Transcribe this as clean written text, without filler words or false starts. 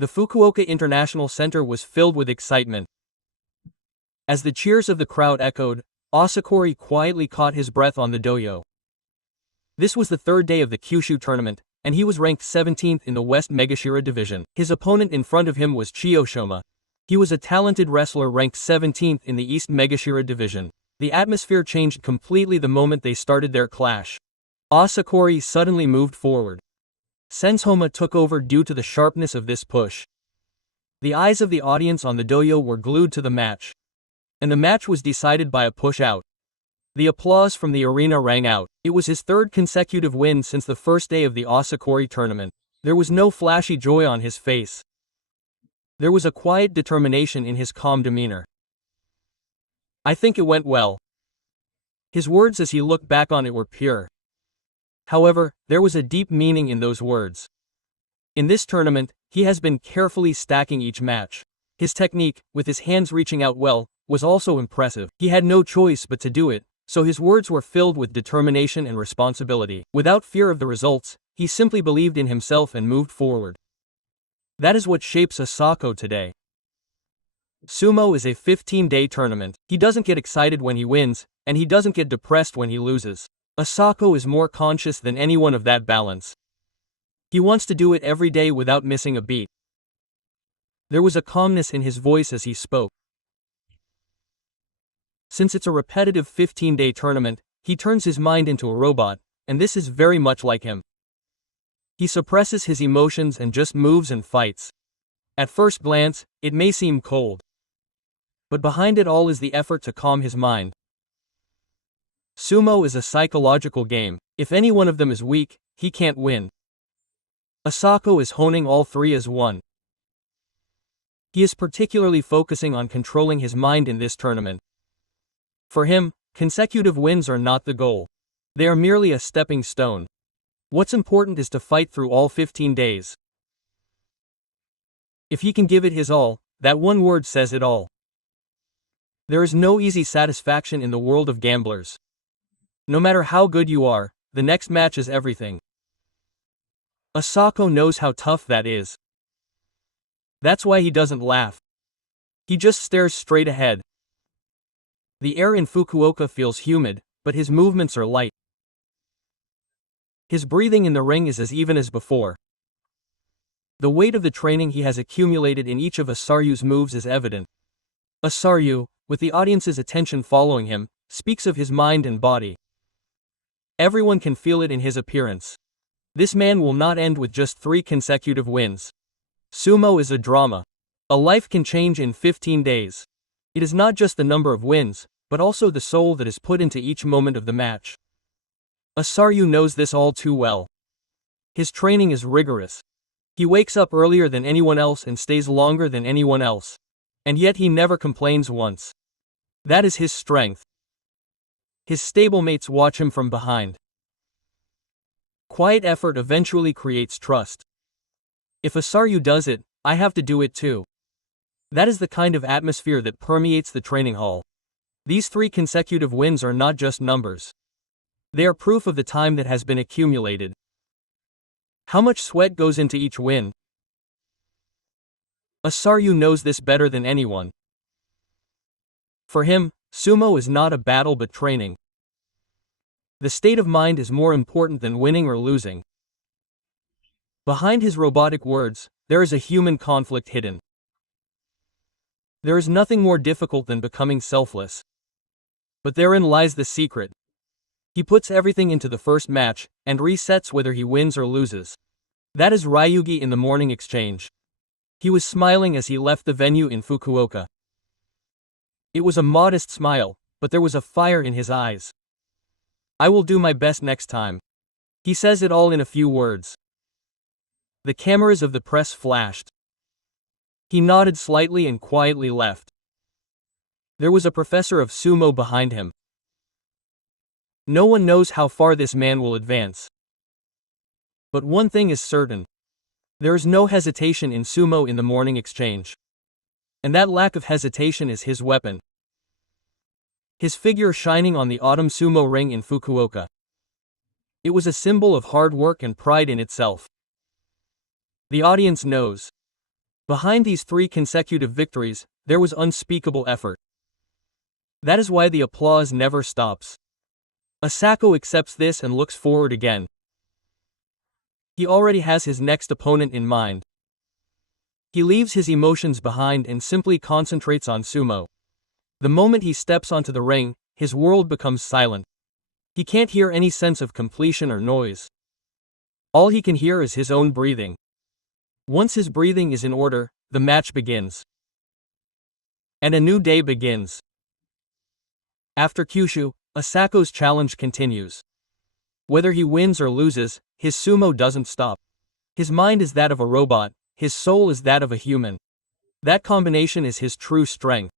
The Fukuoka International Center was filled with excitement. As the cheers of the crowd echoed, Asakori quietly caught his breath on the dohyo. This was the third day of the Kyushu tournament, and he was ranked 17th in the West Megashira division. His opponent in front of him was Chiyoshima. He was a talented wrestler ranked 17th in the East Megashira division. The atmosphere changed completely the moment they started their clash. Asakori suddenly moved forward. Sensehoma took over due to the sharpness of this push. The eyes of the audience on the dohyo were glued to the match. And the match was decided by a push-out. The applause from the arena rang out. It was his third consecutive win since the first day of the Asakori tournament. There was no flashy joy on his face. There was a quiet determination in his calm demeanor. "I think it went well." His words as he looked back on it were pure. However, there was a deep meaning in those words. In this tournament, he has been carefully stacking each match. His technique, with his hands reaching out well, was also impressive. He had no choice but to do it, so his words were filled with determination and responsibility. Without fear of the results, he simply believed in himself and moved forward. That is what shapes Asako today. Sumo is a 15-day tournament. He doesn't get excited when he wins, and he doesn't get depressed when he loses. Asako is more conscious than anyone of that balance. He wants to do it every day without missing a beat. There was a calmness in his voice as he spoke. Since it's a repetitive 15-day tournament, he turns his mind into a robot, and this is very much like him. He suppresses his emotions and just moves and fights. At first glance, it may seem cold. But behind it all is the effort to calm his mind. Sumo is a psychological game. If any one of them is weak, he can't win. Asako is honing all three as one. He is particularly focusing on controlling his mind in this tournament. For him, consecutive wins are not the goal. They are merely a stepping stone. What's important is to fight through all 15 days. If he can give it his all, that one word says it all. There is no easy satisfaction in the world of gamblers. No matter how good you are, the next match is everything. Asako knows how tough that is. That's why he doesn't laugh. He just stares straight ahead. The air in Fukuoka feels humid, but his movements are light. His breathing in the ring is as even as before. The weight of the training he has accumulated in each of Asaryu's moves is evident. Asaryu, with the audience's attention following him, speaks of his mind and body. Everyone can feel it in his appearance. This man will not end with just 3 consecutive wins. Sumo is a drama. A life can change in 15 days. It is not just the number of wins, but also the soul that is put into each moment of the match. Asaryu knows this all too well. His training is rigorous. He wakes up earlier than anyone else and stays longer than anyone else. And yet he never complains once. That is his strength. His stablemates watch him from behind. Quiet effort eventually creates trust. If Asaryu does it, I have to do it too. That is the kind of atmosphere that permeates the training hall. These 3 consecutive wins are not just numbers. They are proof of the time that has been accumulated. How much sweat goes into each win? Asaryu knows this better than anyone. For him, sumo is not a battle but training. The state of mind is more important than winning or losing. Behind his robotic words, there is a human conflict hidden. There is nothing more difficult than becoming selfless. But therein lies the secret. He puts everything into the first match, and resets whether he wins or loses. That is Ryugi in the morning exchange. He was smiling as he left the venue in Fukuoka. It was a modest smile, but there was a fire in his eyes. I will do my best next time. He says it all in a few words. The cameras of the press flashed. He nodded slightly and quietly left. There was a professor of sumo behind him. No one knows how far this man will advance. But one thing is certain. There is no hesitation in sumo in the morning exchange. And that lack of hesitation is his weapon. His figure shining on the autumn sumo ring in Fukuoka. It was a symbol of hard work and pride in itself. The audience knows. Behind these 3 consecutive victories, there was unspeakable effort. That is why the applause never stops. Asako accepts this and looks forward again. He already has his next opponent in mind. He leaves his emotions behind and simply concentrates on sumo. The moment he steps onto the ring, his world becomes silent. He can't hear any sense of completion or noise. All he can hear is his own breathing. Once his breathing is in order, the match begins. And a new day begins. After Kyushu, Asako's challenge continues. Whether he wins or loses, his sumo doesn't stop. His mind is that of a robot, his soul is that of a human. That combination is his true strength.